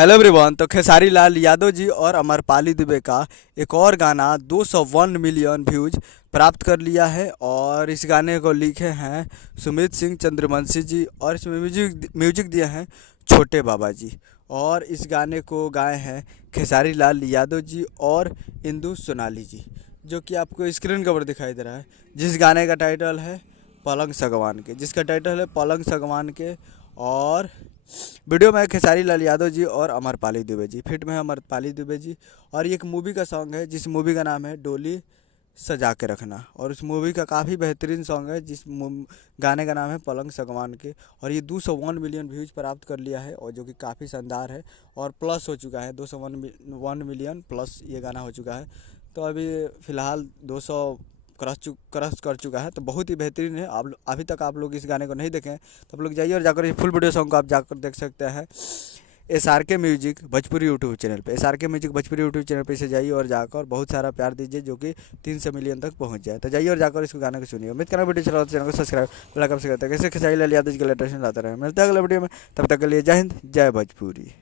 Hello everyone. तो खेसारी लाल यादव जी और अमरपाली दुबे का एक और गाना 201 मिलियन व्यूज प्राप्त कर लिया है और इस गाने को लिखे हैं सुमित सिंह चंद्रवंशी जी और इसमें म्यूजिक म्यूजिक दिए हैं छोटे बाबा जी। और इस गाने को गाए हैं खेसारी लाल यादव जी और इंदु सोनाली जी, जो कि आपको स्क्रीन कवर दिखाई दे रहा है। जिस गाने का टाइटल है पलंग सगवान के, जिसका टाइटल है पलंग सगवान के। और वीडियो में खेसारी लाल यादव जी और अमरपाली दुबे जी, फिट में है अमरपाली दुबे जी। और ये एक मूवी का सॉन्ग है जिस मूवी का नाम है डोली सजा के रखना, और उस मूवी का काफ़ी बेहतरीन सॉन्ग है जिस गाने का नाम है पलंग सगवान के। और ये 201 मिलियन व्यूज प्राप्त कर लिया है और जो कि काफ़ी शानदार है और प्लस हो चुका है 201 मिलियन प्लस ये गाना हो चुका है। तो अभी फ़िलहाल 200 क्रॉस कर चुका है, तो बहुत ही बेहतरीन है। आप अभी तक आप लोग इस गाने को नहीं देखें तो आप लोग जाइए और जाकर ये फुल वीडियो सॉन्ग को आप जाकर देख सकते हैं SRK music Bhojpuri YouTube channel पे। SRK music Bhojpuri YouTube channel पे से जाइए और जाकर बहुत सारा प्यार दीजिए, जो कि 300 मिलियन तक पहुंच जाए। तो जाइए और जाकर इसको गाने को सुनिए। उम्मीद करना वीडियो चला तो चैनल को सब्सक्राइब लाइक करते हैं। कैसे खेसारी लाल यादव जी के लेटेस्ट लाते रहे। मिलते हैं अगले वीडियो में, तब तक के लिए जय हिंद जय भोजपुरी।